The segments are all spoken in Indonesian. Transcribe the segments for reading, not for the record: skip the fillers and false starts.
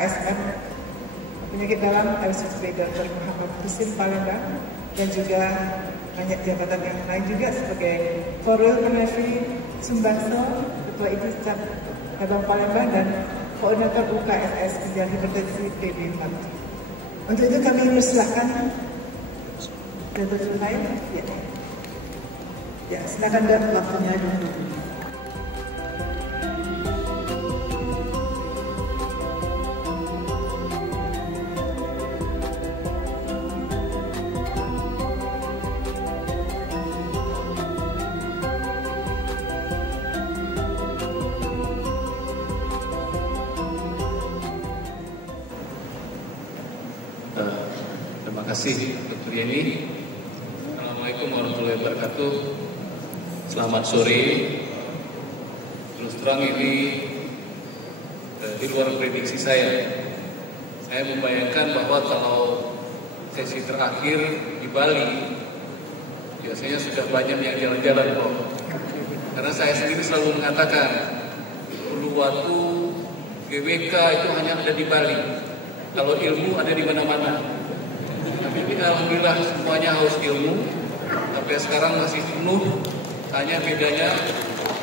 UKSM penyakit dalam RSUD Dr. Muhammad Husin Palembang, dan juga banyak jabatan yang lain juga sebagai Korwil Penafi Sumbaso, Ketua Idris Cabang Palembang, dan Koordinator UKSS Kejar Hipertensi PB Pati. Untuk itu kami persilahkan Dr. Suhaim. Ya, silakan dan waktunya dulu. Terima kasih Dr. Yeni. Assalamualaikum warahmatullahi wabarakatuh. Selamat sore. Terus terang ini di luar prediksi saya. Saya membayangkan bahwa kalau sesi terakhir di Bali biasanya sudah banyak yang jalan-jalan kok. Karena saya sendiri selalu mengatakan Uluwatu GWK itu hanya ada di Bali. Kalau ilmu ada di mana-mana. Tapi alhamdulillah semuanya haus ilmu. Tapi sekarang masih penuh. Hanya bedanya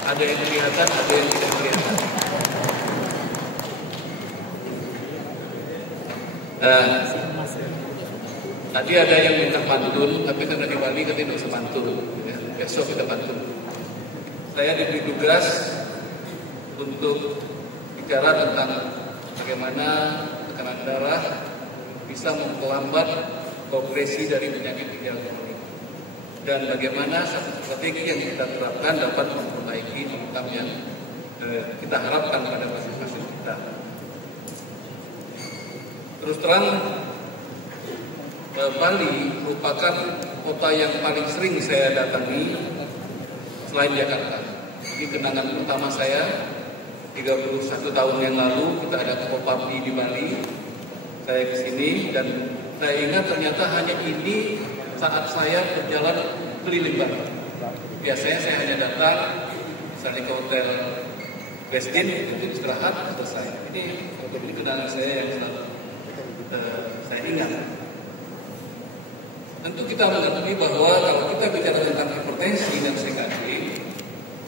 ada yang kelihatan, ada yang tidak kelihatan. Tadi ada yang minta pantun, tapi karena di Bali kita tidak usah pantun. Ya, besok kita pantun. Saya diberi tugas untuk bicara tentang bagaimana tekanan darah bisa memperlambat progresi dari penyakit ginjal kronik, dan bagaimana satu strategi yang kita terapkan dapat memperbaiki outcome yang kita harapkan pada pasien-pasien kita. Terus terang, Bali merupakan kota yang paling sering saya datangi selain Jakarta. Ini kenangan pertama saya 31 tahun yang lalu, kita ada Kopardi di Bali. Saya ke sini dan saya ingat ternyata hanya ini saat saya berjalan keliling Bali. Biasanya saya hanya datang misalnya ke hotel Westin, itu istirahat, selesai. Ini kenangan saya yang selalu saya ingat. Tentu kita mengerti bahwa kalau kita bicara tentang hipertensi dan CKD,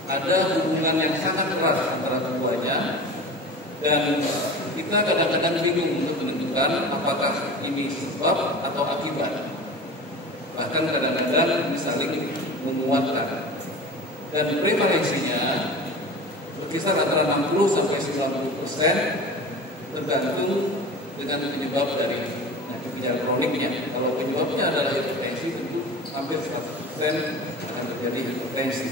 ada hubungan yang sangat erat antara keduanya, dan kita kadang-kadang bingung untuk menentukan apakah ini sebab atau akibat. Bahkan kadang-kadang ini saling menguatkan. Dan prevalensinya berkisar antara 60-90%, tergantung dengan penyebab dari penyakit ginjal kroniknya. Kalau penyebabnya adalah hipertensi, tentu hampir 100% akan terjadi hipertensi.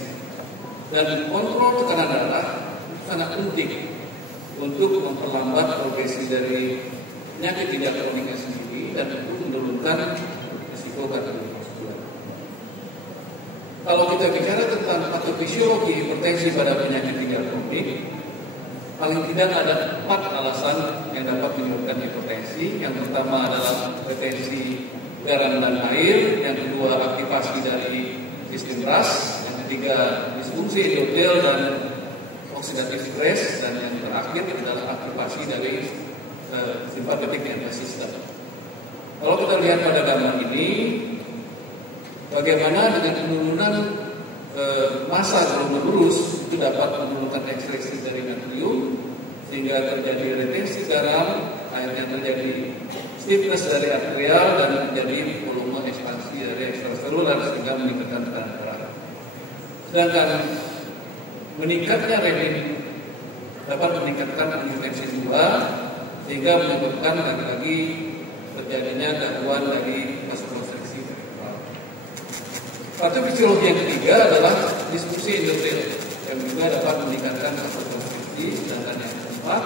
Dan kontrol tekanan darah sangat penting untuk memperlambat progresi dari penyakit ginjal kroniknya sendiri dan untuk menurunkan risiko kardiovaskular. Kalau kita bicara tentang patofisiologi hipertensi pada penyakit ginjal kronik, paling tidak ada 4 alasan yang dapat menyebabkan hipertensi. Yang pertama adalah retensi garam dan air, yang kedua aktivasi dari sistem RAS, yang ketiga disfungsi endotel dan oxidative stress, dan yang terakhir adalah aktivasi dari sympathetic nervous system. Kalau kita lihat pada gambar ini, bagaimana dengan penurunan massa glomerulus itu dapat menurunkan ekstraksi dari natrium sehingga terjadi retensi garam, akhirnya terjadi stiffness dari arterial dan terjadi volume ekspansi dari ekstraseluler sehingga meningkatkan tekanan darah. Sedangkan meningkatnya renin dapat meningkatkan angiotensin 2 sehingga menyebabkan lagi-lagi terjadinya gangguan dari vasokonstriksi. Patofisiologi yang ketiga adalah disfungsi endotel yang juga dapat meningkatkan vasokonstriksi, sedangkan yang keempat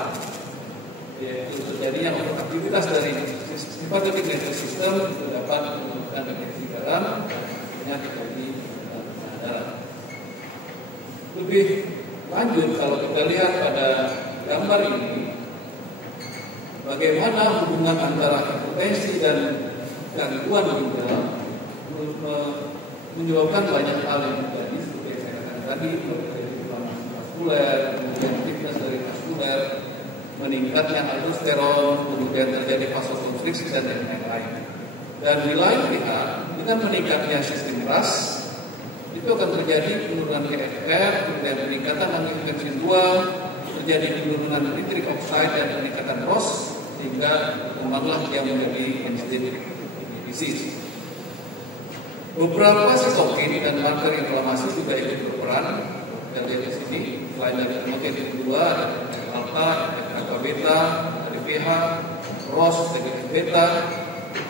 yaitu terjadinya overaktivitas dari sympathetic nervous system itu dapat menurunkan retensi garam, akhirnya terjadi darah. Lebih lanjut kalau kita lihat pada gambar ini, bagaimana hubungan antara hipertensi dan gangguan ginjal menyebabkan banyak hal yang terjadi seperti yang saya katakan tadi, inflamasi vaskuler, kemudian stiffness dari vaskuler, meningkatnya aldosteron, kemudian terjadi vasokonstriksi dan lain-lain. Dan di lain pihak, dengan meningkatnya sistem RAS, itu akan terjadi penurunan GFR, kemudian peningkatan angiotensin 2, terjadi penurunan nitric oxide dan peningkatan ROS, sehingga kembanglah yang menjadi end-stage disease. Beberapa sitokin dan marker inflamasi juga ikut berperan. Kita lihat di sini, selain dari interleukin 2, ada alpha, alpha beta, dari pH, ROS, TGF beta,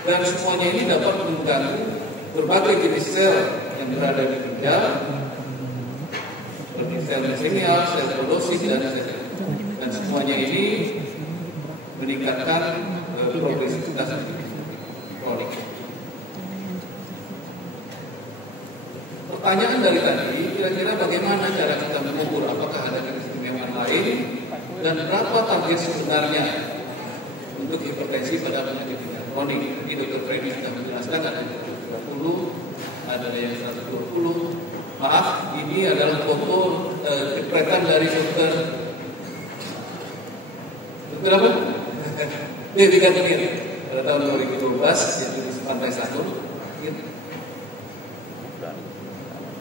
dan semuanya ini dapat mengganggu berbagai jenis sel yang berada di ginjal, seperti sel mesenial, sel podosis, dan semuanya ini meningkatkan progresivitas kronik. Pertanyaan dari tadi, kira-kira bagaimana cara kita mengukur? Apakah ada keistimewaan lain? Dan berapa target sebenarnya untuk hipertensi pada penyakit kronik? Ini Dr. Freddy sudah menjelaskan, ada 30, ada yang 120. Maaf, ini adalah foto jepretan dari Dr. Apa? Dewi Gantian pada tahun 2012 yaitu di Pantai Sanur.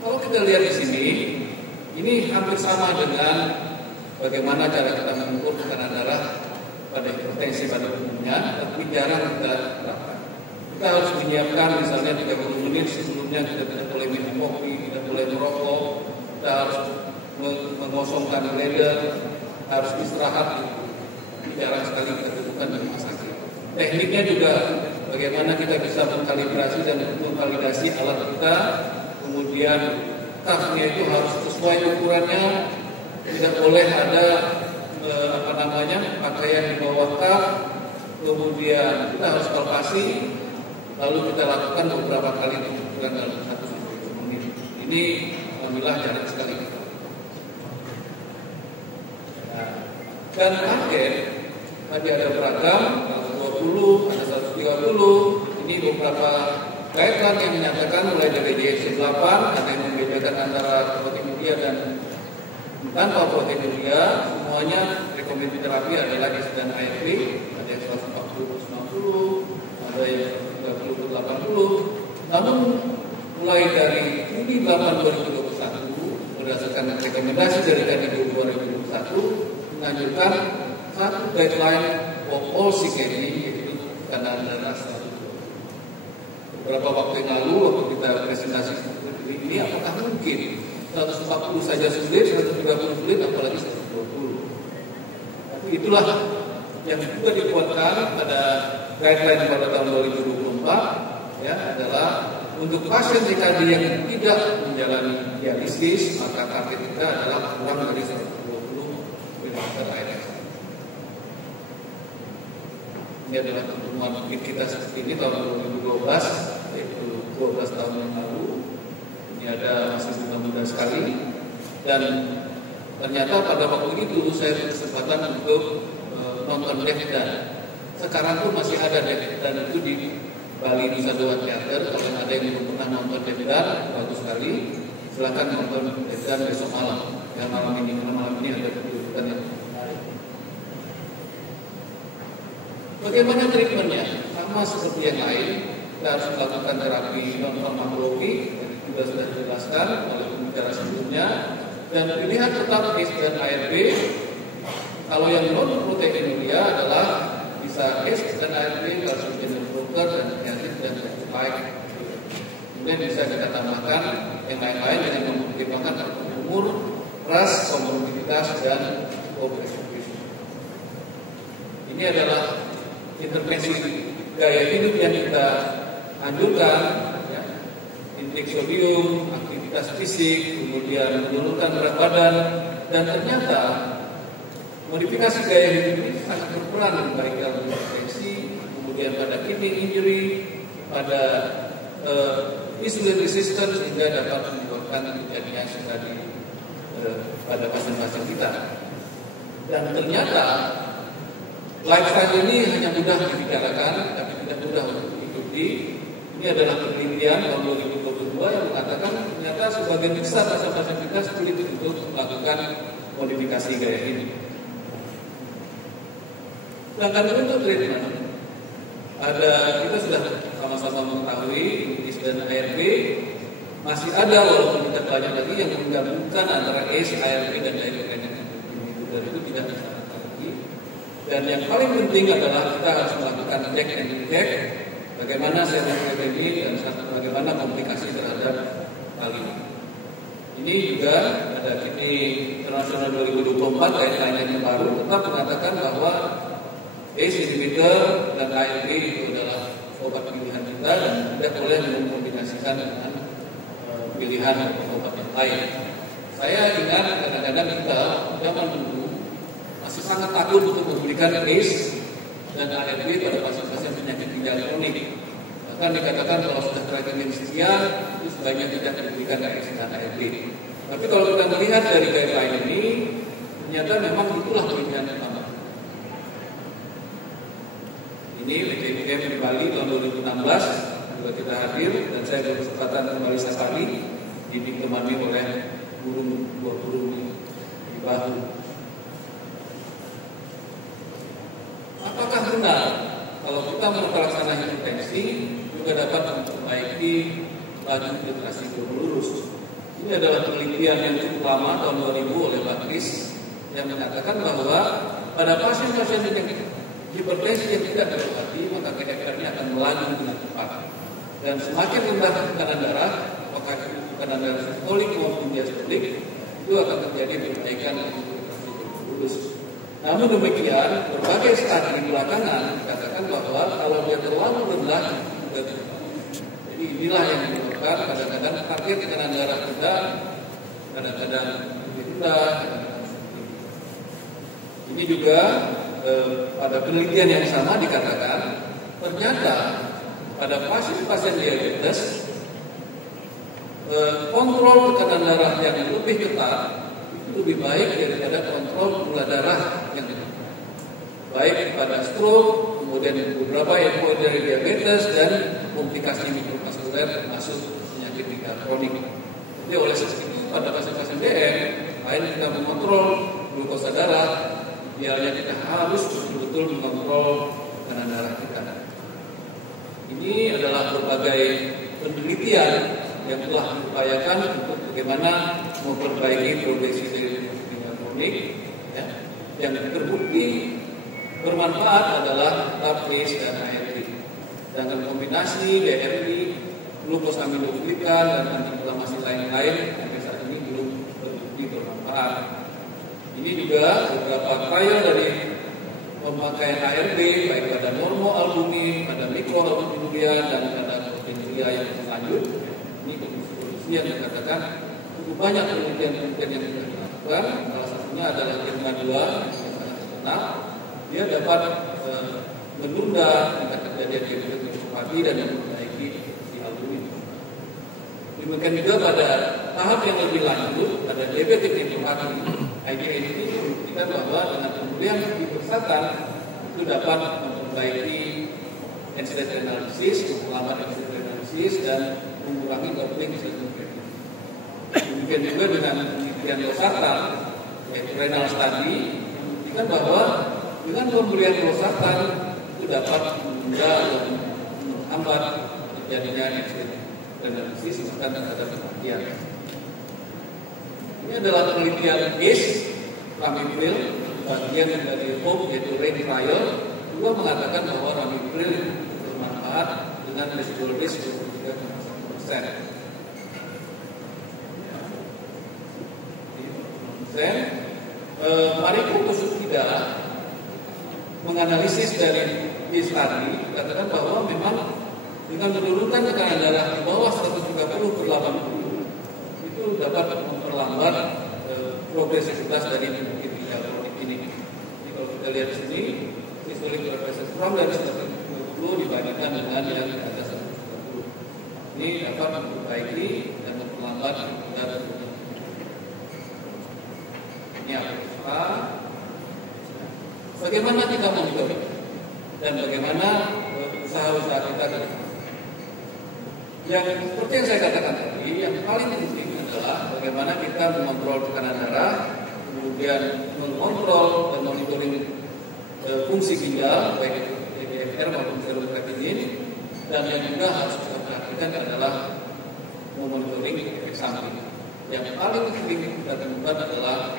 Kalau kita lihat di sini, ini hampir sama dengan bagaimana cara kita mengukur tekanan darah pada hipertensi pada umumnya, tapi jarang kita lakukan. Kita harus menyiapkan misalnya 30 menit sebelumnya kita tidak boleh minum kopi, tidak boleh merokok, kita harus mengosongkan bladder, harus istirahat. Jarang sekali kita lakukan di rumah sakit. Tekniknya juga bagaimana kita bisa mengkalibrasi dan memvalidasi alat kita. Kemudian kafnya itu harus sesuai ukurannya, tidak boleh ada pakaian di bawah kaf. Kemudian kita harus palpasi, lalu kita lakukan beberapa kali ukuran dalam 1-2 menit. Ini alhamdulillah jarang sekali. Dan target tadi ada beragam, 20, ada 130. Ini beberapa guideline yang menyatakan mulai dari DSM-8, ada yang membedakan antara proteinuria dan tanpa proteinuria. Semuanya rekomendasi terapi adalah IS dan ARB, ada yang 140-190, ada yang 130-80. Namun mulai dari Juni 8 2021 berdasarkan rekomendasi dari KDIGO 2021 menganjurkan satu guideline for all CKD, yaitu tekanan darah 120. Beberapa waktu yang lalu waktu kita presentasi ini, apakah mungkin 140 saja sulit, 130 sulit, apalagi 120. Tapi itulah yang juga dikuatkan pada guideline pada tahun 2024, ya, adalah untuk pasien CKD yang tidak menjalani dialisis, maka target kita adalah kurang dari 120 ml/ARS. Ini adalah pertemuan kita seperti ini tahun 2012, yaitu 12 tahun yang lalu. Ini ada masih muda-muda sekali, dan ternyata pada waktu itu saya berkesempatan untuk nonton Devdan. Sekarang pun masih ada Devdan itu di Bali Nusa Dua Theater. Kalau ada yang belum pernah nonton Devdan, bagus sekali. Silakan nonton Devdan besok malam. Ya, malam ini ada kejutan yang menarik. Bagaimana treatmentnya? Sama seperti yang lain, kita harus melakukan terapi non-farmakologi, juga sudah dijelaskan oleh pembicara sebelumnya, dan pilihan tetap ACE dan ARB. Kalau yang non-proteinuria adalah bisa ACE dan ARB, kalsium channel blocker dan kreatin dan baik. Kemudian bisa kita tambahkan yang lain-lain dengan mempertimbangkan umur, ras, komorbiditas dan obesitas. Ini adalah intervensi gaya hidup yang kita anjurkan, ya. Intake sodium, aktivitas fisik, kemudian menurunkan berat badan, dan ternyata modifikasi gaya hidup ini sangat berperan baik dalam hipertensi, kemudian pada kidney injury, pada insulin resistance, sehingga dapat menyebabkan terjadinya tadi pada pasien-pasien kita. Dan ternyata lifestyle ini hanya mudah dibicarakan, tapi tidak mudah untuk diikuti. Ini adalah penelitian tahun 2022 yang mengatakan ternyata sebagian besar pasien-pasien kita sulit untuk melakukan modifikasi gaya hidup. Sedangkan untuk treatment, kita sudah sama-sama mengetahui UIS dan ARB masih ada, walaupun kita banyak lagi yang menggabungkan antara ACE, ARB dan dihydrogenase dan itu tidak bisa lagi. Dan yang paling penting adalah kita harus melakukan check and detect bagaimana sensitivity dan bagaimana komplikasi terhadap hal ini. Ini juga ada KIPI Internasional 2024 guideline yang baru tetap mengatakan bahwa ACE inhibitor dan ARB itu adalah obat pilihan kita dan tidak boleh mengkombinasikan dengan pilihan obat yang lain. Saya ingat kadang-kadang kita zaman dulu masih sangat takut untuk memberikan ACE dan ARB pada pasien-pasien penyakit ginjal kronik. Bahkan dikatakan kalau sudah triglycerida itu sebaiknya tidak diberikan ACE dan ARB. Tapi kalau kita melihat dari guideline ini, ternyata memang itulah pilihan utama. Ini WCPM di Bali tahun 2016 juga kita hadir dan saya berkesempatan kembali sekali ditemani oleh dua guru di Bahu. Apakah benar kalau kita melaksanakan hipertensi juga dapat memperbaiki laju filtrasi glomerulus? Ini adalah penelitian yang cukup lama tahun 2000 oleh Pak Kris yang mengatakan bahwa pada pasien-pasien yang hipertensi yang tidak terobati maka KFR-nya akan melaju dengan cepat. Dan semakin rendah tekanan darah, apakah itu tekanan darah sistolik maupun diastolik, itu akan terjadi perbaikan filtrasi glomerulus. Namun demikian, berbagai studi belakangan dikatakan bahwa kalau dia terlalu rendah juga tidak. Jadi inilah yang menyebabkan kadang-kadang target tekanan darah kita kadang-kadang lebih rendah. Ini juga pada penelitian yang sama dikatakan ternyata pada pasien-pasien diabetes kontrol tekanan darah yang lebih ketat itu lebih baik daripada kontrol gula darah yang baik pada stroke, kemudian beberapa endpoint dari diabetes dan komplikasi mikrovaskuler termasuk penyakit ginjal kronik. Jadi oleh sebab itu pada pasien-pasien DM, lain kita mengontrol glukosa darah, idealnya kita harus betul-betul mengontrol tekanan darah kita. Ini adalah berbagai penelitian yang telah diupayakan untuk bagaimana memperbaiki progresi dari ginjal kronik. Ya. Yang terbukti bermanfaat adalah ACE dan ARB. Dengan kombinasi DRI, glukosaminoglikan dan antiinflamasi lain-lain sampai saat ini belum terbukti bermanfaat. Ini juga beberapa trial dari pemakaian ARB baik pada normoalbumin, pada mikroalbuminuria dan pada proteinuria yang lanjut. Ini kondisi yang dikatakan cukup banyak penelitian yang sudah dilakukan. Salah satunya adalah Irma 2 yang sangat terkenal. Dia dapat menunda tingkat kejadian diabetes mikrofagi dan memperbaiki di albumin. Demikian juga pada tahap yang lebih lanjut ada diabetes mikrofagi. IgA ini membuktikan bahwa dengan pemberian hipersatan itu dapat memperbaiki end-stage renal disease, memperlambat end-stage renal disease dan mengurangi doubling syndrome. Demikian juga dengan penelitian losartan yaitu renal study membuktikan bahwa dengan pemberian losartan itu dapat menunda dan menghambat terjadinya end-stage renal disease bahkan terhadap kematian. Ini adalah penelitian ACE, Ramipril, bagian dari HOPE yaitu RAIN trial, juga mengatakan bahwa Ramipril bermanfaat dengan residual risk 23,1%. Mari untuk tidak menganalisis dari case tadi, katakan bahwa memang dengan menurunkan tekanan darah di bawah 130/80 itu dapat memperlambat progresivitas dari penyakit ginjal kronik ini. Jadi kalau kita lihat di sini, sistolik blood pressure from dari 120 dibandingkan dengan yang di atas 130. Ini dapat memperbaiki dan memperlambat darah. Ini apa? Bagaimana kita monitor dan bagaimana usaha-usaha kita ke depan? Yang seperti yang saya katakan tadi, yang paling penting adalah bagaimana kita mengontrol tekanan darah, kemudian mengontrol dan monitoring fungsi ginjal, baik EGFR maupun serum kreatinin, dan yang juga harus kita perhatikan adalah monitoring efek samping. Yang paling sering kita temukan adalah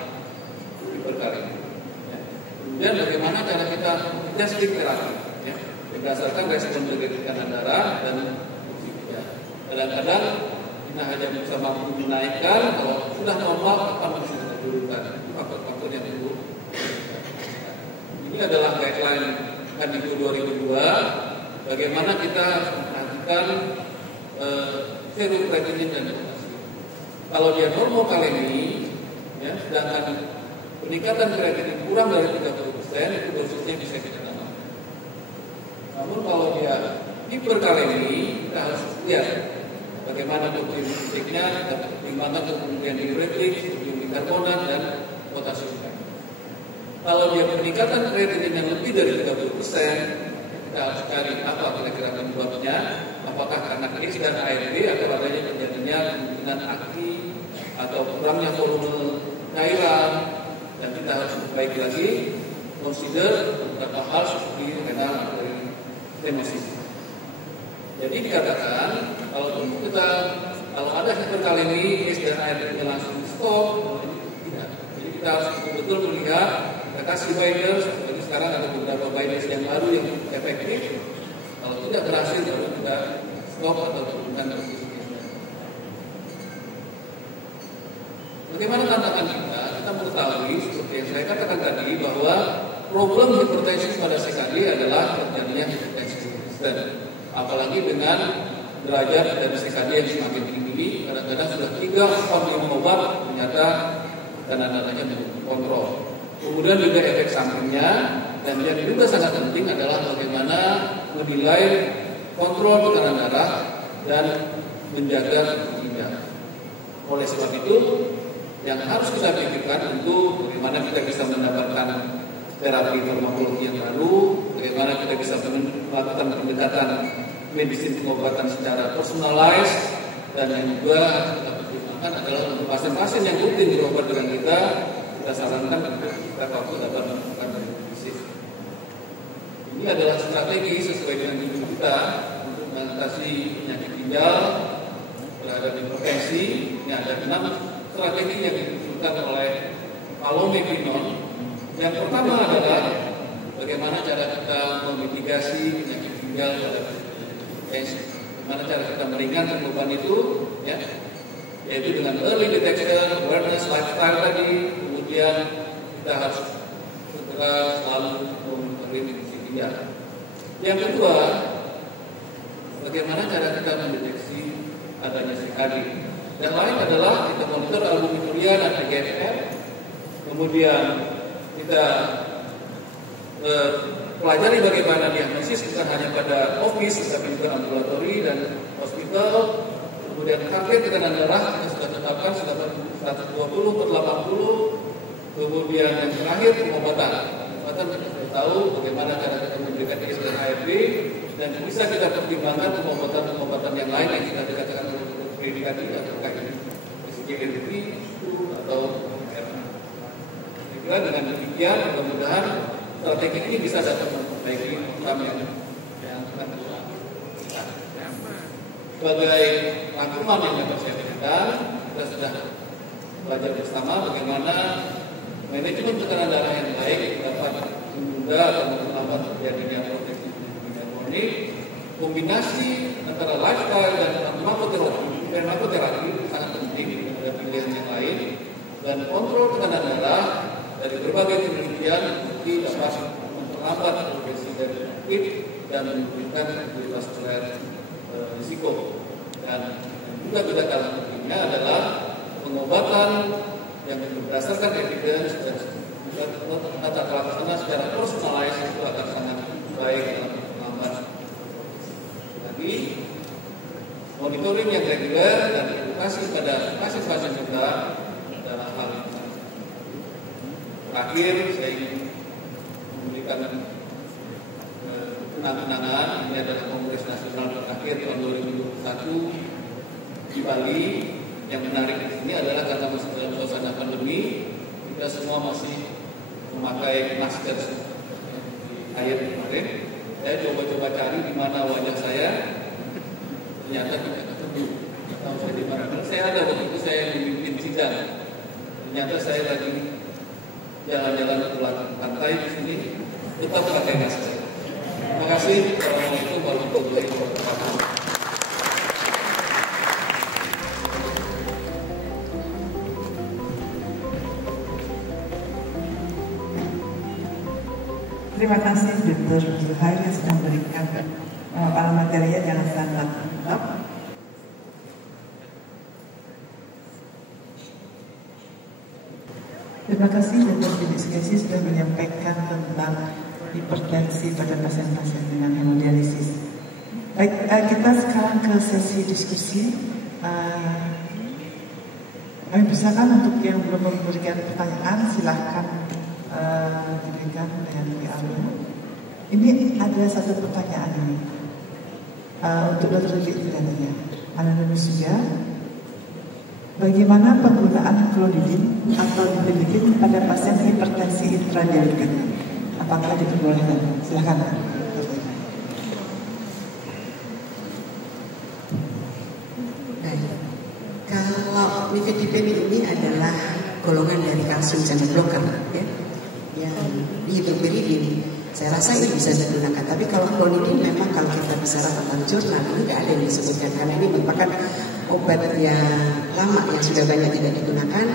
hiperkalemia. Ya. Kemudian bagaimana cara kita testing terapi, ya, berdasarkan respon dari tekanan darah dan fungsi ginjal. Kadang-kadang kita hanya bisa mampu menaikkan, kalau sudah normal apa masih kita turunkan, faktor-faktor yang perlu. Ini adalah guideline Kandiko 2002, bagaimana kita memperhatikan serum kreatinin dan potasium. Kalau dia normokalemi, ya, sedangkan peningkatan kreatinin kurang dari 30%, itu dosisnya bisa kita tambahkan. Namun kalau dia hiperkalemi, kita harus lihat bagaimana dokter-dokternya, kita pertimbangkan kemudian diuretik, sodium bikarbonat, dan potasium. Kalau dia peningkatan kreatinin yang lebih dari 30%, kita harus cari apa kira-kira penyebabnya. Apakah karena X dan ARB atau adanya terjadinya kemungkinan aki atau kurangnya volume cairan, dan kita harus perbaiki lagi, consider beberapa hal seperti renal artery stenosis. Jadi dikatakan kalau ada hiperkalemi, X dan ARB-nya langsung stop, tidak. Jadi kita harus betul-betul melihat, kita kasih binders, seperti sekarang ada beberapa binders yang baru yang efektif. Kalau tidak berhasil, baru kita stop atau turunkan dosisnya. Bagaimana tantangan kita? Kita mengetahui seperti yang saya katakan tadi bahwa problem hipertensi pada CKD adalah terjadinya hipertensi resisten. Apalagi dengan derajat dari CKD yang semakin tinggi, kadang-kadang sudah 3-4-5 obat ternyata tekanan-tekanan belum kontrol. Kemudian juga efek sampingnya, dan yang juga sangat penting adalah bagaimana menilai kontrol tekanan darah dan menjaga ginjal. Oleh sebab itu, yang harus kita pikirkan tentu bagaimana kita bisa mendapatkan terapi farmakologi yang baru, bagaimana kita bisa melakukan pendekatan medicine pengobatan secara personalized, dan yang juga kita pertimbangkan adalah untuk pasien-pasien yang rutin berobat dengan kita sarankan untuk kita waktu dapat melakukan medicine. Ini adalah strategi sesuai dengan tujuan kita untuk mengatasi penyakit ginjal terhadap hipertensi. Ini ada 6 strategi yang diusulkan oleh Palome Pinon. Yang pertama adalah bagaimana cara kita memitigasi penyakit ginjal terhadap hipertensi. Bagaimana cara kita meringankan beban itu, ya, yaitu dengan early detection, awareness, lifestyle tadi. Kemudian kita harus segera selalu monitoring fungsi ginjal. Yang kedua, bagaimana cara kita mendeteksi adanya CKD. Yang lain adalah kita monitor albumituria dan EGFR. Kemudian kita pelajari bagaimana diagnosis bukan hanya pada office, tapi juga ambulatori dan hospital. Kemudian target tekanan darah kita sudah tetapkan 120/80. Kemudian yang terakhir pengobatan kita sudah tahu bagaimana cara kita memberikan X dan ARB, dan bisa kita pertimbangkan pengobatan yang lain yang kita katakan predikatif apakah ini SGLT atau RNA. Saya kira dengan demikian mudah-mudahan strategi ini bisa dapat memperbaiki program yang akan dilakukan. Sebagai rangkuman yang dapat saya berikan, kita sudah belajar bersama bagaimana manajemen tekanan darah yang baik dapat menunda atau memperlambat terjadinya proteksi ginjal kronik. Kombinasi antara lifestyle dan farmakoterapi sangat penting, ada pilihan yang lain, dan kontrol tekanan darah dari berbagai penelitian bukti dapat memperlambat progresi dari penyakit dan menurunkan kardiovaskular risiko. Dan juga tidak kalah pentingnya adalah pengobatan yang berdasarkan evidence dan tata laksana secara personalized itu akan sangat baik dalam melambat. Lagi monitoring yang reguler dan edukasi pada pasien-pasien kita adalah hal yang sangat penting. Terakhir saya ingin memberikan kenang-kenangan. Ini adalah Kongres Nasional terakhir tahun 2021 di Bali. Yang menarik di sini adalah karena masih dalam suasana pandemi, kita semua masih memakai masker. diet kemarin, saya coba-coba cari di mana wajah saya, ternyata tidak ketemu. Tahu saya di mana? Saya ada waktu itu saya memimpin sidang. Ternyata saya lagi jalan-jalan ke belakang pantai di sini, tetap pakai masker. Terima kasih. Assalamualaikum warahmatullahi wabarakatuh. Terima kasih Dr. Zuhair yang sudah memberikan para materinya yang sangat lengkap. Terima kasih Dr. Fidiskesi sudah menyampaikan tentang hipertensi pada pasien-pasien dengan hemodialisis. Baik, kita sekarang ke sesi diskusi. Kami persilakan untuk yang belum memberikan pertanyaan, silahkan diberikan dengan dialog. Ini ada satu pertanyaan ini untuk Dr. Fidiskesi. Anonymous juga. Bagaimana penggunaan klonidin atau dipilidin pada pasien hipertensi intradiabetik? Apakah diperbolehkan? Silakan. Baik. Kalau nifedipin ini adalah golongan dari kalsium channel blocker, ya. Yang dihiperpiridin, saya rasa ini bisa digunakan. Tapi kalau klonidin memang kalau kita bicara tentang jurnal ini tidak ada yang disebutkan karena ini merupakan obat yang lama yang sudah banyak tidak digunakan.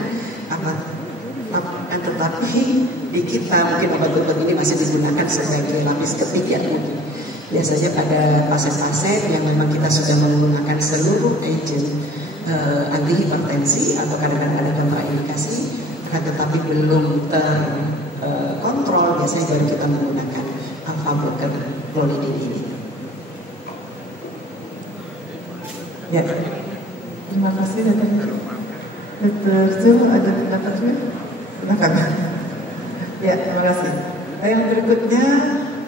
Tetapi di kita mungkin obat-obat ini masih digunakan sebagai lapis ketiga mungkin. Biasanya pada pasien-pasien yang memang kita sudah menggunakan seluruh agent antihipertensi atau kadang-kadang ada kontraindikasi, tetapi belum terkontrol, biasanya baru kita menggunakan alpha blocker klonidin ini. Ya. Terima kasih Dr. Zu, ada pendapat Zu? Silakan. Ya, terima kasih. Yang berikutnya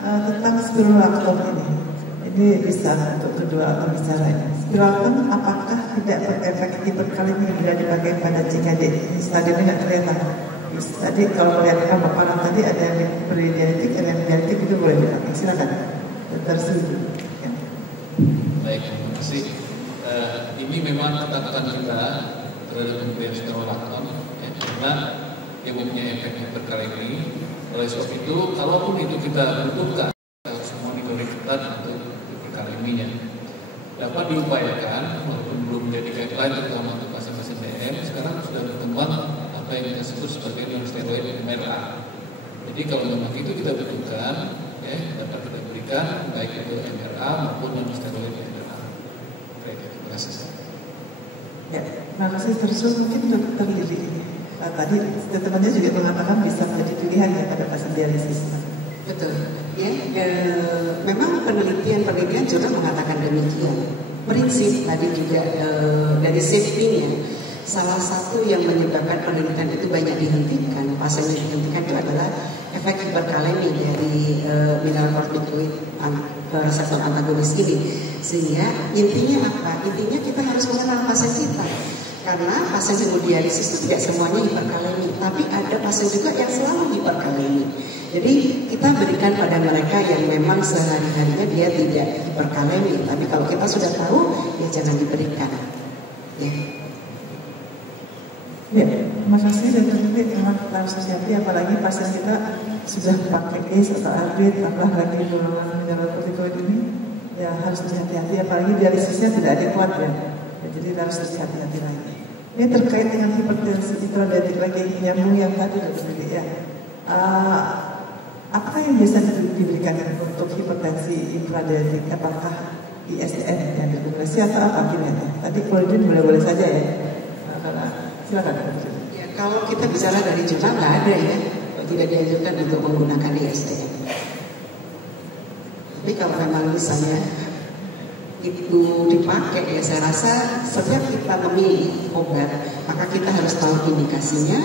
tentang spirulactone ini. Ini bisa untuk kedua orang bicara ini. Spirulactone apakah tidak berefek hiperkalemi bila dipakai pada CKD? Ini stadiumnya nggak kelihatan. Tadi kalau melihat paparan tadi ada yang pre-diabetik, ada yang diabetik, itu boleh dipakai. Silakan. Dr. Zu. Ya. Baik, terima kasih. Ini memang ketakutan kita terhadap pemberian spirulactone, ya, karena dia mempunyai efek hiperkalemi. Oleh sebab itu, kalaupun itu kita butuhkan, kita harus monitoring ketat untuk hiperkaleminya. Dapat diupayakan, walaupun belum menjadi guideline terutama untuk pasien-pasien DM, sekarang sudah berkembang apa yang kita sebut sebagai non-steroid MRA. Jadi kalau memang itu kita butuhkan, ya, dapat kita berikan baik itu MRA maupun non-steroid MRA. Terima kasih. Ya, terima kasih. Terus mungkin Dr. Lili ini. Tadi teman-temannya juga mengatakan bisa menjadi pilihan ya pada pasien dialisis. Betul. Ya, memang penelitian juga mengatakan demikian. Prinsip tadi juga dari safety-nya, salah satu yang menyebabkan penelitian itu banyak dihentikan, pasien yang dihentikan itu adalah efek hiperkalemi dari mineralocorticoid reseptor antagonis ini. Sehingga intinya apa? Intinya kita harus mengenal pasien kita. Karena pasien hemodialisis itu tidak semuanya hiperkalemi, tapi ada pasien juga yang selalu hiperkalemi. Jadi kita berikan pada mereka yang memang sehari-harinya dia tidak hiperkalemi, tapi kalau kita sudah tahu, ya jangan diberikan. Ya. Ya, terima kasih dan tentunya memang kita harus hati-hati, apalagi pasien kita sudah pakai ACE atau ARB, tambah lagi golongan mineralocorticoid ini, ya harus hati-hati, apalagi dialisisnya tidak adekuat ya. Jadi harus hati-hati lagi. Ini terkait dengan hipertensi intradiabetik lagi nyambung yang tadi ya. Apa yang biasa diberikan untuk hipertensi intradiabetik? Apakah ISN yang direkomendasi atau apa gimana? Tadi klonidin boleh-boleh saja ya. Karena silakan. Ya, kalau kita bicara dari jurnal nggak ada ya, tidak dianjurkan untuk menggunakan ISN. Tapi kalau memang misalnya itu dipakai, ya saya rasa setiap kita memilih obat, maka kita harus tahu indikasinya,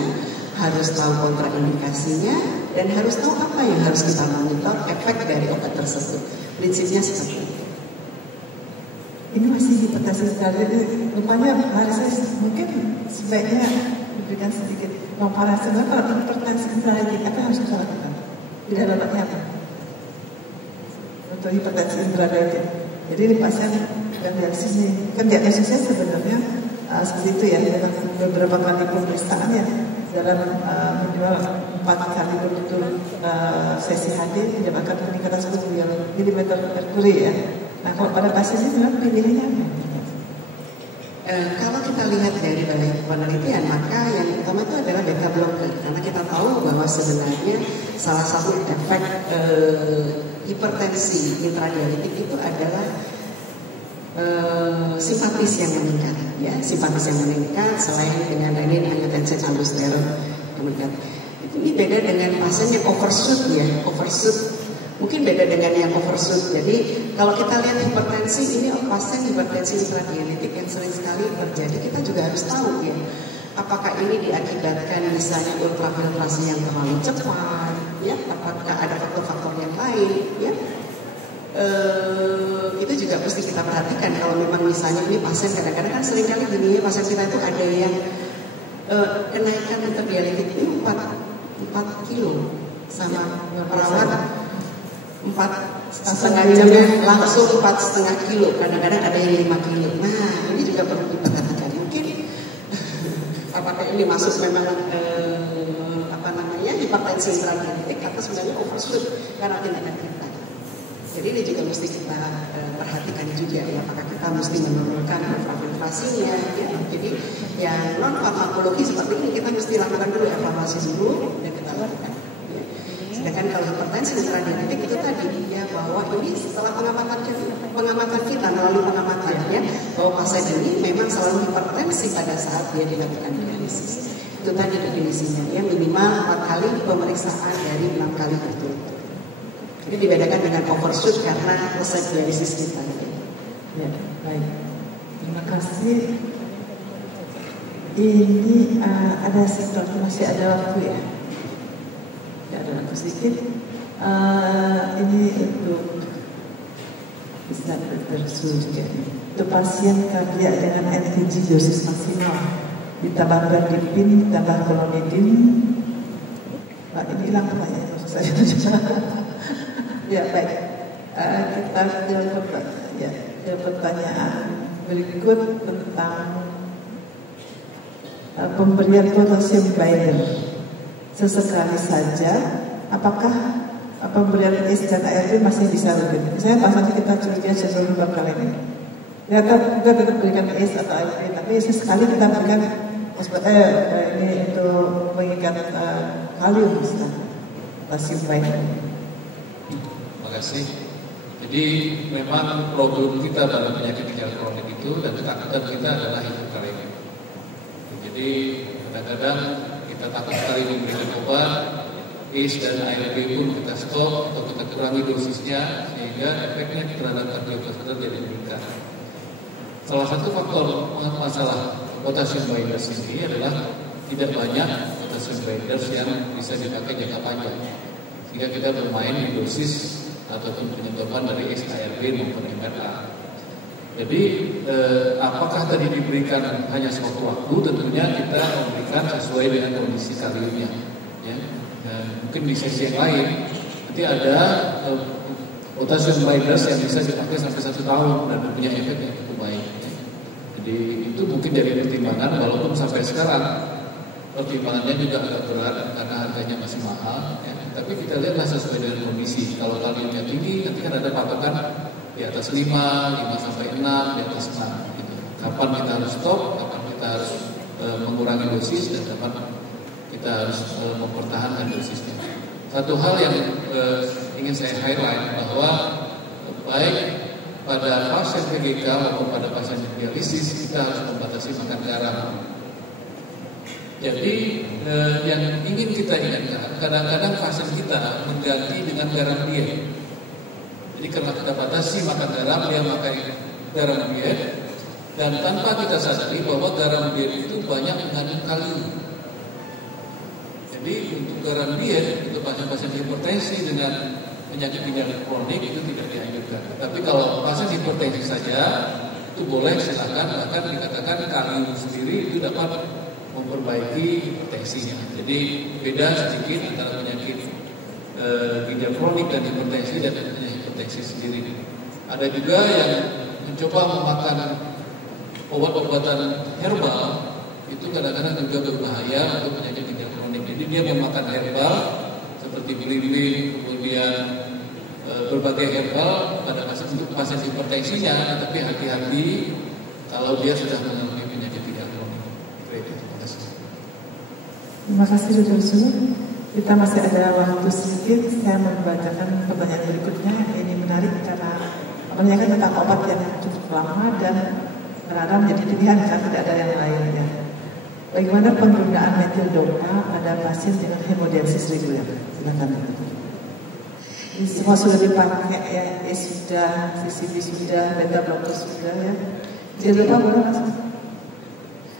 harus tahu kontraindikasinya, dan harus tahu apa yang harus kita monitor efek dari obat tersebut. Prinsipnya seperti itu. Ini masih hipertensi sekali, rupanya analisis mungkin sebaiknya diberikan sedikit komparasi. Kalau hipertensi sekali, apa yang harus kita lakukan? Tidak dapatnya apa? atau hipertensi intradiabetik. Jadi ini pasien kan diagnosisnya sebenarnya seperti itu ya, dalam beberapa kali pemeriksaan ya, dalam minimal 4 kali betul sesi HD menyebabkan peningkatan suhu milimeter merkuri ya. Nah kalau pada pasien ini memang pilihannya apa? Kalau kita lihat dari penelitian, maka yang utama itu adalah beta blocker, karena kita tahu bahwa sebenarnya salah satu efek hipertensi intradiabetik itu adalah simpatis yang meningkat, ya, simpatis yang meningkat selain dengan renin, angiotensin, aldosteron meningkat. Ini beda dengan pasien yang overshoot ya, overshoot. Mungkin beda dengan yang overshoot. Jadi kalau kita lihat hipertensi, ini pasien hipertensi intradiabetik yang sering sekali terjadi, kita juga harus tahu ya, apakah ini diakibatkan misalnya ultrafiltrasi yang terlalu cepat, ya, apakah ada faktor-faktor yang lain, ya. Itu juga mesti kita perhatikan. Kalau memang misalnya ini pasien kadang-kadang kan sering kali gini, pasien kita itu ada yang kenaikan intradiabetik ini 4 kilo sama perawat 4,5 jam langsung 4,5 kilo, kadang-kadang ada yang 5 kilo. Nah ini juga perlu diperhatikan. Mungkin apakah ini masuk memang hipertensi intradiabetik atau sebenarnya overshoot karena tindakan kita. Jadi ini juga mesti kita perhatikan juga ya, apakah kita mesti menurunkan ultrafiltrasinya ya. Jadi yang non farmakologi seperti ini kita mesti lakukan dulu evaluasi dulu dan kita lakukan. Sedangkan kalau hipertensi intradiabetik itu tadi ya, bahwa ini setelah pengamatan kita melalui pengamatan ya, bahwa pasien ini memang selalu hipertensi pada saat dia dilakukan dialisis. Itu tadi definisinya ya, minimal 4 kali pemeriksaan dari 6 kali berturut-turut. Ini dibedakan dengan overshoot karena resep dialisis kita. Ya, baik. Terima kasih. Ini ada sektor masih ada waktu ya. Ada waktu sedikit. Ini untuk bisa bersuji. Untuk pasien kardiak dengan NTG dosis maksimal ditambah bradipin, ditambah klonidin. Pak ini hilang pertanyaan saya. Ya baik. Kita ke pertanyaan berikut tentang pemberian potasium binder. Sesekali saja, apakah pemberian ACE dan ARB masih bisa rutin? Misalnya pasien kita curiga cenderung bakal ini. Ya kita tetap berikan ACE atau ARB, tapi sesekali kita berikan ini untuk mengikat kalium misalnya, potasium binder. Terima kasih. Jadi memang problem kita dalam penyakit ginjal kronik itu dan ketakutan kita adalah hipokalemi. Jadi kadang-kadang kita takut sekali memberikan obat, ACE dan ARB pun kita stop atau kita kurangi dosisnya sehingga efeknya terhadap kardiovaskular jadi meningkat. Salah satu faktor masalah potasium binders ini adalah tidak banyak potasium binders yang bisa dipakai jangka panjang, sehingga kita bermain di dosis ataupun penyetopan dari ACE, ARB maupun MRA. Jadi apakah tadi diberikan hanya suatu waktu? Tentunya kita memberikan sesuai dengan kondisi kaliumnya. Ya. Mungkin di sesi yang lain nanti ada potasium binders yang bisa dipakai sampai 1 tahun dan punya efek yang cukup baik. Ya. Jadi itu mungkin jadi pertimbangan, walaupun sampai sekarang pertimbangannya juga agak berat karena harganya masih mahal. Ya. Tapi kita lihatlah sesuai dengan kondisi. Kalau kaliumnya tinggi, nanti kan ada patokan di atas 5 sampai 6, di atas 6 gitu. Kapan kita harus stop, kapan kita harus mengurangi dosis, dan kapan kita harus mempertahankan dosisnya. Satu hal yang ingin saya highlight bahwa baik pada pasien PGK maupun pada pasien dialisis kita harus membatasi makan garam. Jadi yang ingin kita ingatkan, kadang-kadang pasien kita mengganti dengan garam diet. Jadi karena kita batasi makan garam, dia makan garam diet, dan tanpa kita sadari bahwa garam diet itu banyak mengandung kalium. Jadi untuk garam diet untuk pasien-pasien hipertensi dengan penyakit ginjal kronik itu tidak dianjurkan. Tapi kalau pasien hipertensi saja itu boleh, silakan. Bahkan dikatakan kalium sendiri itu dapat memperbaiki hipertensinya. Jadi beda sedikit antara penyakit ginjal kronik dan hipertensi dan penyakit hipertensi sendiri. Ada juga yang mencoba memakan obat-obatan herbal, itu kadang-kadang juga berbahaya untuk penyakit ginjal kronik. Jadi dia memakan herbal seperti belimbing, kemudian berbagai herbal pada untuk pasien hipertensinya, tapi hati-hati kalau dia sudah mengalami penyakit ginjal kronik. Terima kasih. Terima kasih Dr. Su. Kita masih ada waktu sedikit. Saya membacakan pertanyaan berikutnya. Ini menarik karena menanyakan tentang obat yang cukup lama dan terhadap menjadi pilihan karena tidak ada yang lainnya. Bagaimana penggunaan metildopa pada pasien dengan hemodialisis reguler? Silakan. Ini semua sudah dipakai ya, sudah, CCB sudah, beta blocker sudah ya. Metildopa boleh masuk?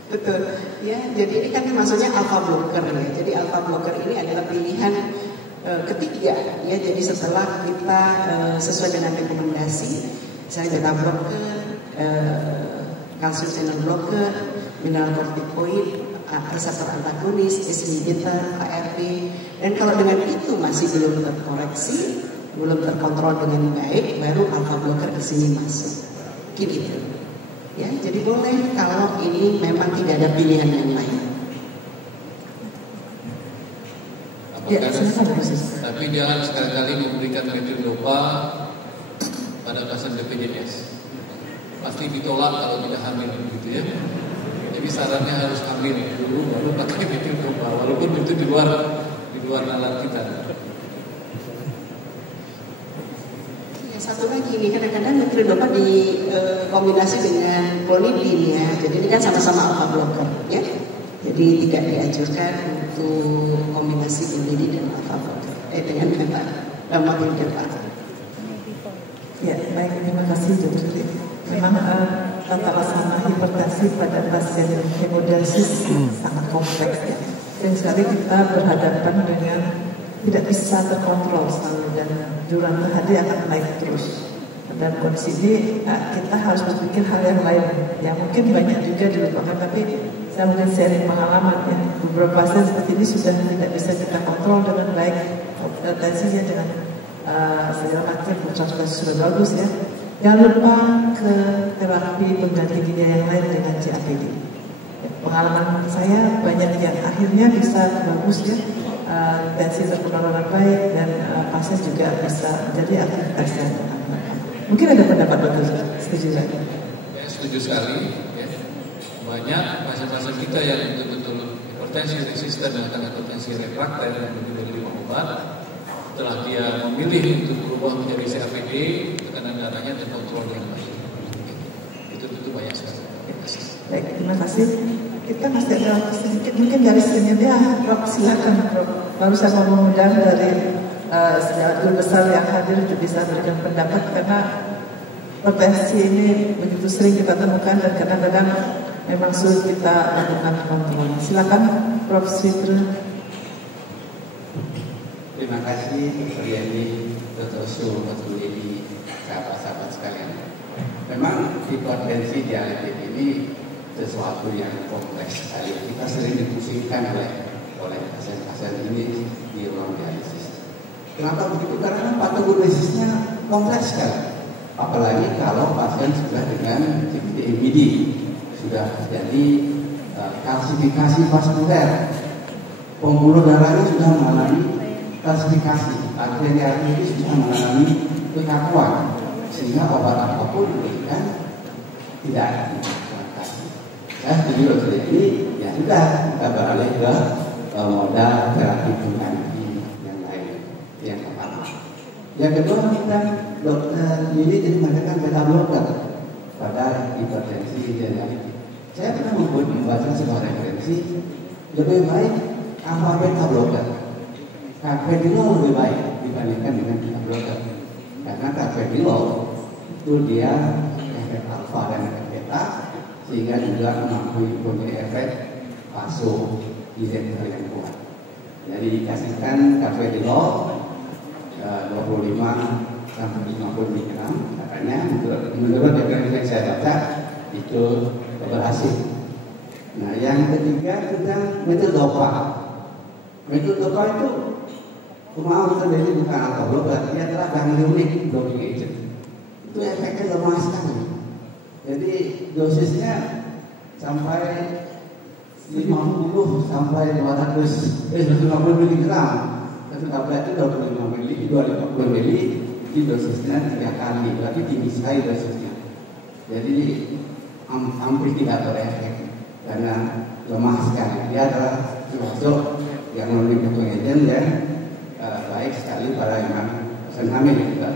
Betul, ya. Jadi ini kan maksudnya alpha blocker ya. Jadi alpha blocker ini adalah pilihan ketiga ya. Jadi setelah kita sesuai dengan rekomendasi, misalnya beta blocker, calcium channel blocker, mineral corticoid, reseptor antagonis, ACE inhibitor, ARB, dan kalau dengan itu masih belum terkoreksi, belum terkontrol dengan baik, baru alpha blocker di sini masuk. Gitu. Ya, jadi boleh kalau ini memang tidak ada pilihan yang lain. Ya, tapi jangan sekali-kali memberikan metildopa pada pasien BPJS. Pasti ditolak kalau tidak hamil, gitu ya. Jadi sarannya harus hamil dulu, baru pakai metildopa, walaupun itu di luar nalar kita. Satu lagi nih, kadang-kadang metildopa dikombinasi dengan klonidin ya. Jadi ini kan sama-sama alpha blocker ya. Jadi tidak dianjurkan untuk kombinasi klonidin dan alpha blocker dengan metildopa. Ya, baik, terima kasih Dr. Memang tata laksana hipertensi pada pasien hemodialisis sangat kompleks ya. Dan sekali kita berhadapan dengan tidak bisa terkontrol selalu dan jumlah THD akan naik terus. Dan kondisi ini kita harus berpikir hal yang lain yang mungkin banyak juga dilupakan, tapi saya mungkin sharing pengalaman ya. Beberapa pasien seperti ini sudah tidak bisa kita kontrol dengan baik, tensinya dengan segala macam transplantation sudah bagus ya. Jangan lupa ke terapi pengganti ginjal yang lain dengan CAPD. Pengalaman saya banyak yang akhirnya bisa bagus ya. Tensi terkontrol baik dan pasien juga bisa jadi aktivitas yang mungkin ada pendapat dokter setuju saya? Ya, setuju sekali ya. Banyak pasien-pasien kita yang betul-betul hipertensi resisten dan hipertensi refraktif yang diberi obat, setelah dia memilih untuk berubah menjadi CAPD, tekanan darahnya terkontrol dengan baik. Itu tentu banyak sekali. Baik, terima kasih. Kita masih ada waktu sedikit, mungkin dari sini dia, Prof, silakan Prof. Baru saya mau mengundang dari guru besar yang hadir untuk bisa berikan pendapat karena potensi ini begitu sering kita temukan dan kadang-kadang memang sulit kita lakukan kontrol. Silakan Prof. Switra. Terima kasih Dr. Yani, Dr. Su, Dr. Lili, sahabat-sahabat sekalian. Memang hipertensi diabetes ini sesuatu yang kompleks sekali. Kita sering dipusingkan oleh pasien-pasien ini di ruang dialisis. Kenapa begitu? Karena patogenesisnya kompleks sekali. Apalagi kalau pasien sudah dengan CKD-MPD, sudah jadi kalsifikasi vaskuler, pembuluh darahnya sudah mengalami kalsifikasi, arteri sudah mengalami kekakuan, sehingga obat apapun diberikan tidak ada. Saya setuju dokter ini, ya sudah kita beralih ke modal terapi pengganti yang lain, yang pertama. Yang kedua kita dokter ini jadi mengatakan beta blocker pada hipertensi diabetes. Saya pernah membaca sebuah referensi lebih baik alpha beta blocker. Carvedilol lebih baik dibandingkan dengan beta blocker karena carvedilol itu dia efek alpha dan efek beta, sehingga juga mampu mempunyai efek vasodilator yang kuat. Jadi dikasihkan carvedilol 25 sampai 50 mg, katanya menurut referensi yang saya baca itu berhasil. Nah, yang ketiga tentang metildopa. Metildopa itu Kumaha kita dari bukan alkohol, berarti dia telah ganglionic blocking agent. Itu efeknya lemah sekali. Jadi dosisnya sampai 50 sampai 250 mg. Satu tablet itu 25 mili, 250 mili, di dosisnya 3 kali, berarti tinggi sekali dosisnya. Jadi hampir tidak berefek karena lemah sekali. Dia adalah termasuk yang memiliki pengajian dan baik sekali para yang hamil juga.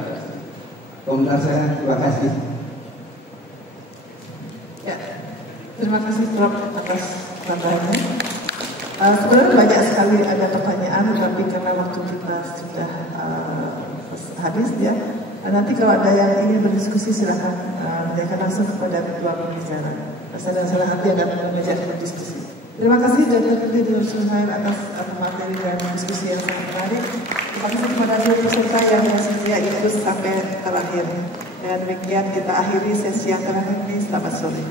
Komentar saya, terima kasih. Ya, terima kasih Prof atas tambahannya. Sebenarnya banyak sekali ada pertanyaan, tapi karena waktu kita sudah habis ya. Nanti kalau ada yang ingin berdiskusi silahkan menanyakan langsung kepada kedua pembicara. Saya dan hati akan mengajak berdiskusi. Terima kasih Dr. Dr. Suhail atas materi dan diskusi yang sangat menarik. Terima kasih kepada seluruh peserta yang setia ikut sampai terakhir. Dan demikian kita akhiri sesi yang terakhir ini. Selamat sore.